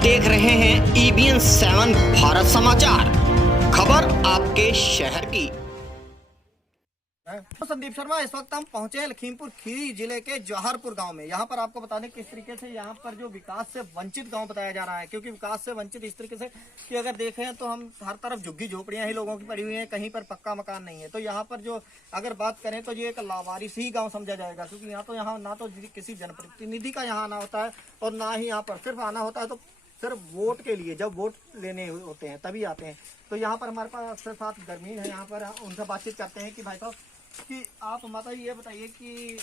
देख रहे हैं EBN 7 भारत समाचार, खबर आपके शहर की। तो संदीप शर्मा, इस वक्त हम पहुंचे हैं लखीमपुर खीरी जिले के जौहरपुर गांव में। यहां पर आपको बता दें किस तरीके से यहां पर जो विकास से वंचित गांव बताया जा रहा है, क्योंकि विकास से वंचित इस तरीके से कि अगर देखें तो हम हर तरफ झुग्गी झोपड़ियां ही लोगों की पड़ी हुई हैं, कहीं पर पक्का मकान नहीं है। तो यहाँ पर जो अगर बात करें तो ये एक लावारिस ही गाँव समझा जाएगा, क्योंकि यहाँ ना तो किसी जनप्रतिनिधि का यहाँ आना होता है और ना ही यहाँ पर सिर्फ आना होता है तो सिर्फ वोट के लिए, जब वोट लेने होते हैं तभी आते हैं। तो यहाँ पर हमारे पास साथ ग्रामीण है, यहाँ पर उनसे बातचीत करते हैं कि भाई साहब कि आप माता ये बताइए कि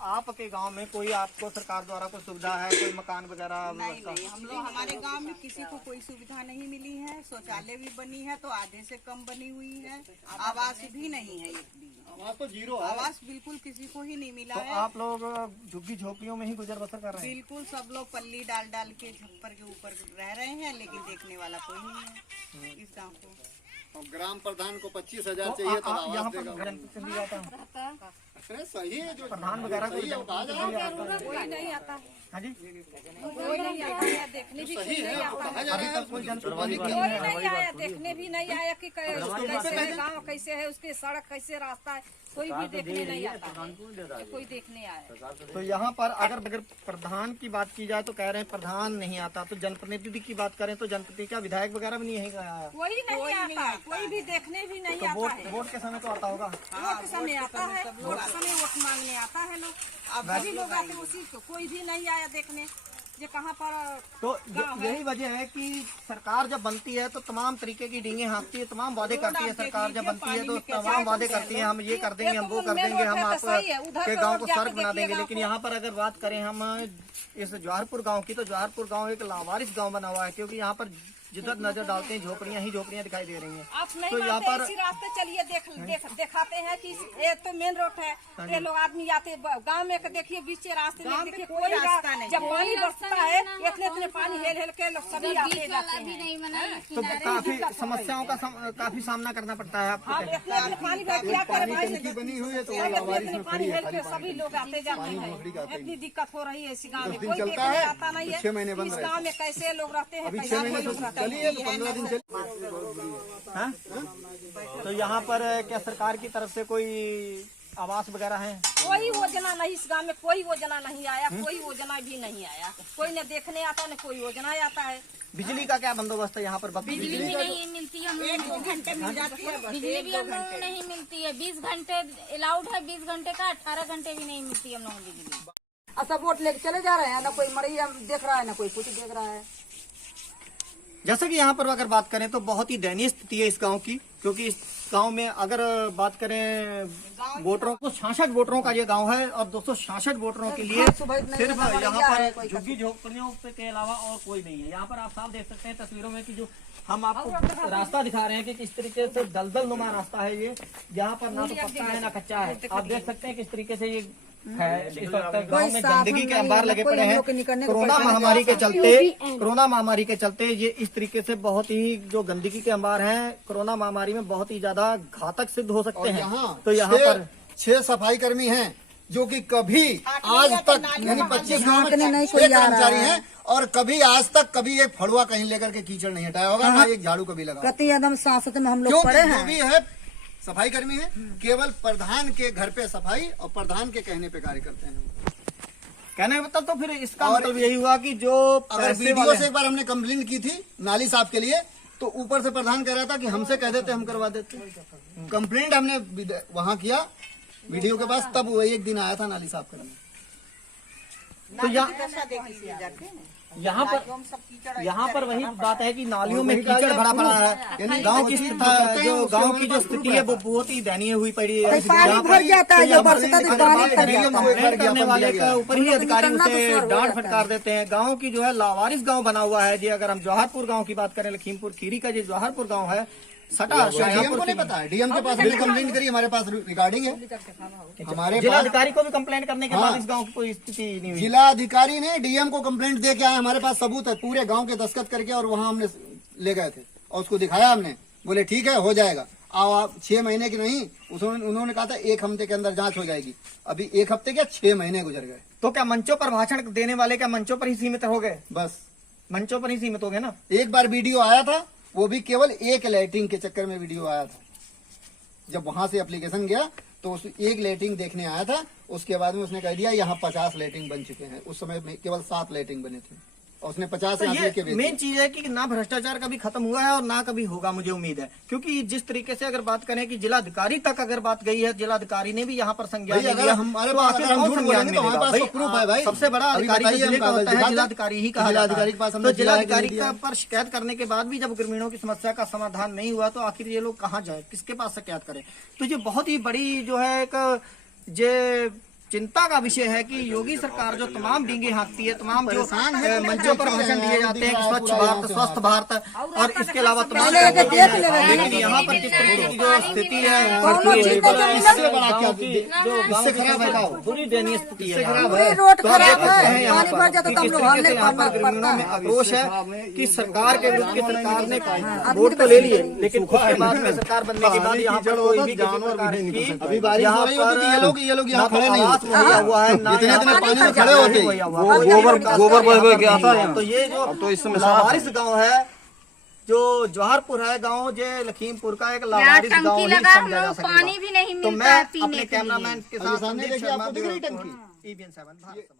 आपके गांव में कोई आपको सरकार द्वारा कोई सुविधा है, कोई मकान वगैरह? नहीं, हम लोग हमारे गांव में किसी को कोई सुविधा नहीं मिली है। शौचालय भी बनी है तो आधे से कम बनी हुई है। आवास भी नहीं है, एक भी आवास तो जीरो है। आवास बिल्कुल किसी को ही नहीं मिला तो है। आप लोग झुग्गी झोपड़ियों में ही गुजर बसर कर रहे हैं? बिल्कुल, सब लोग पल्ली डाल डाल के छप्पर के ऊपर रह रहे हैं, लेकिन देखने वाला कोई नहीं है इस गाँव को। और ग्राम प्रधान को 25,000 चाहिए तो यहाँ आवास पर देगा। जनप्रतिनिधि आता है? अरे सही है, जो प्रधान वगैरह सही है वो कहा जा रहा है। कोई नहीं आता, हाँ जी, कोई नहीं आया, देखने भी सही है, वो कहा जा अभी रहा है। तक कोई जनप्रतिनिधि कोई नहीं आया, देखने भी नहीं आया कि कैसे है गाँव, कैसे है उसके सड़क, कैसे रास्ता है, कोई भी देखने नहीं आता है, कोई देखने आया। तो यहाँ पर अगर प्रधान की बात की जाए तो कह रहे हैं प्रधान नहीं आता। तो जनप्रतिनिधि की बात करें तो जनप्रतिनिधि का विधायक वगैरह भी नहीं आया। कोई नहीं आता, कोई भी देखने भी नहीं तो आता है। वोट के समय तो आता होगा। वोट के समय आता है, वोट के समय वोट मांगने आता है लोग। अब सभी लोग आते हैं उसी को, कोई भी नहीं आया देखने ये कहाँ पर। तो यही वजह है कि सरकार जब बनती है तो तमाम तरीके की डींगे हाँकती है, तमाम वादे करती है। सरकार जब बनती है तो तमाम वादे करती है, हम ये कर देंगे, हम वो कर देंगे, हम आपके गांव को सड़क बना देंगे। लेकिन यहाँ पर अगर बात करें हम इस जौहरपुर गांव की, तो जौहरपुर गांव एक लावारिस गांव बना हुआ है, क्योंकि यहाँ पर जिधर नजर डालते हैं झोपड़ियाँ ही झोपड़ियाँ दिखाई दे रही हैं। आप नहीं तो यहाँ मानते, पर इसी रास्ते चलिए दिखाते हैं कि ये तो मेन रोड है, ये लोग आदमी आते गांव में देखिए बीच रास्ते में देखिए कोई रास्ता नहीं। जब पानी बरसता है इतने पानी हेल हेल के लोग सभी आते जाते हैं। तो काफी समस्याओं का काफी सामना करना पड़ता है आपको। इतने पानी का क्या करें भाई, टंकी बनी हुई है तो वो इतने लावारिस में पानी खड़ी है, हेल के सभी लोग आते जाते हैं। इतनी दिक्कत हो रही है इस गाँव में, कोई चलता देखने है, आता नहीं है। 6 महीने बंद इस रहता गाँव में कैसे लोग रहते हैं, अभी 6 कैसे महीने लोग से रहते हैं। चली है तो 15 दिन चली। हाँ? तो यहाँ पर क्या सरकार की तरफ से कोई आवास वगैरह है? कोई योजना नहीं, इस गांव में कोई योजना नहीं आया, कोई योजना भी नहीं आया। कोई न देखने आता न कोई योजना आता है। बिजली का क्या बंदोबस्त है यहाँ पर? बिजली भी नहीं मिलती है, एक 2 घंटे मिल जाती है, बिजली भी हम लोगों को नहीं मिलती है। 20 घंटे अलाउड है, 20 घंटे का 18 घंटे भी नहीं मिलती है हम लोगों को बिजली। अब सब वोट लेके चले जा रहे हैं, ना कोई मरीज देख रहा है ना कोई कुछ देख रहा है। जैसे कि यहाँ पर अगर बात करें तो बहुत ही दयनीय स्थिति है इस गांव की, क्योंकि इस गांव में अगर बात करें वोटरों को 66 वोटरों का ये गांव है और 266 वोटरों के लिए सिर्फ यहाँ पर झुग्गी झोपड़ियों के अलावा और कोई नहीं है। यहाँ पर आप साफ देख सकते हैं तस्वीरों में कि जो हम आपको रास्ता दिखा रहे हैं कि किस तरीके से दलदल नुमा रास्ता है ये। यहाँ पर ना तो पक्का है ना कच्चा है। आप देख सकते हैं किस तरीके से ये है। इस वक्त गाँव में गंदगी के अंबार लगे पड़े हैं। कोरोना महामारी के चलते ये इस तरीके से बहुत ही जो गंदगी के अंबार हैं, कोरोना महामारी में बहुत ही ज्यादा घातक सिद्ध हो सकते हैं। तो यहाँ पर 6 सफाई कर्मी हैं जो कि कभी आज तक यानी 25 गाँव में 6 कर्मचारी हैं और कभी आज तक कभी एक फड़ुआ कहीं लेकर के कीचड़ नहीं हटाया होगा, ना एक झाड़ू कभी लगा। कति एकदम सांसद में हम लोग क्योंकि पड़े जो हैं। भी है सफाई कर्मी है, केवल प्रधान के घर पे सफाई और प्रधान के कहने पे कार्य करते हैं। कहने का मतलब तो फिर इसका मतलब यही हुआ कि जो अगर वीडियो से एक बार हमने कंप्लेंट की थी नाली साफ के लिए, तो ऊपर से प्रधान कह रहा था कि हमसे कह देते हम करवा देते। कंप्लेंट हमने वहां किया वीडियो के पास, तब वो एक दिन आया था नाली साफ करने। तो यहाँ पर वही बात है कि नालियों में कीचड़ भरा पड़ा है। गांव की जो स्थिति है वो बहुत ही दयनीय हुई पड़ी है। पानी भर जाता है, जो बरसता है पानी भर जाता है। कंप्लेंट करने वाले के ऊपर ही अधिकारी उसे डांट फटकार देते हैं। गांव की जो है लावारिस गांव बना हुआ है जी। अगर हम जौहरपुर गांव की बात करें, लखीमपुर खीरी का जो जौहरपुर गांव है, डीएम को नहीं पता है, डीएम के पास भी कंप्लेंट करी, हमारे पास रिकॉर्डिंग है। हमारे जिलाधिकारी को भी कंप्लेंट करने के बाद इस गांव की कोई स्थिति नहीं हुई। जिलाधिकारी ने डीएम को कंप्लेंट दे के आए, हमारे पास सबूत है पूरे गांव के दस्तखत करके, और वहां हमने ले गए थे और उसको दिखाया हमने। बोले ठीक है हो जाएगा, आओ आप। 6 महीने की नहीं, उन्होंने कहा था 1 हफ्ते के अंदर जांच हो जाएगी। अभी 1 हफ्ते क्या 6 महीने गुजर गए। तो क्या मंचों पर भाषण देने वाले क्या मंचों पर ही सीमित हो गए? बस मंचों पर ही सीमित हो गए ना। एक बार वीडियो आया था, वो भी केवल एक लैट्रिन के चक्कर में वीडियो आया था। जब वहां से एप्लीकेशन गया तो उस एक लैट्रिन देखने आया था, उसके बाद में उसने कह दिया यहाँ 50 लैट्रिन बन चुके हैं। उस समय में केवल 7 लैट्रिन बने थे और उसने 50 तो यहाँ ये के बेच मेन दिए। चीज है कि ना भ्रष्टाचार कभी खत्म हुआ है और ना कभी होगा, मुझे उम्मीद है। क्योंकि जिस तरीके से अगर बात करें कि जिलाधिकारी तक अगर बात गई है, जिलाधिकारी ने भी यहाँ पर संज्ञान भाई, नहीं अगर लिया, हमारे तो पास आखिर अगर हम कौन झूठ संज्ञान बोलेंगे तो हमारे मिलेगा? पास तो प्रूफ है भाई। सबसे बड़ा अभी अधिकारी बताइए, जिले हम का होता है दिखा दें। जिलाधिकारी ही कहा जाता जिलाधिकारी है। के पास तो हमने दिया है कि जिलाधिकारी नहीं दिया? पर शिकायत करने के बाद भी जब ग्रामीणों की समस्या का समाधान नहीं हुआ तो आखिर ये लोग कहाँ जाए, किसके पास शिकायत करें? तो ये बहुत ही बड़ी जो है एक जे चिंता का विषय है कि योगी सरकार जो तमाम डींगे हाँकती है, तमाम जो मंचों पर भाषण दिए जाते हैं कि स्वच्छ भारत, स्वस्थ भारत और इसके अलावा तमाम लेकिन यहाँ पर किस तरीके की जो स्थिति है, इससे बड़ा क्या जो इससे खराब है गाँव। बुरी दयनीय स्थिति है यहाँ पूरी पर। रोड तो आप देख खराब सकते हैं है, यहाँ पानी भर पर जाता कि तो हम किस लोग तरीके हल्ले से यहाँ पर करना ग्रामीणों में पड़ता है। आक्रोश है कि सरकार के विरुद्ध की सरकार ने वोट तो ले लिए, लेकिन उसके बाद में सरकार बनने के बाद यहाँ पर कोई भी जानवर की अभी बारिश हो रही होती थी, ये लोग यहाँ खड़े नहीं होते। मुहैया हुआ है ना, इतने यहाँ इतने पर पानी में पानी खड़े होते। मुहैया हुआ है। गोबर बह के आता है। तो ये जो लावारिस गांव है, जो जवाहरपुर है गांव, जो लखीमपुर का एक लावारिस गांव ही लगा, हम समझा जा लोग सकेगा। पानी भी नहीं तो मिलता मैं है पीने अपने के लिए। कैमरामैन के साथ सामने संदीप देखिए, शर्मा आपको दिख रही ब्यूरो टंकी? रिपोर्ट, EBN 7 भारत समाचार।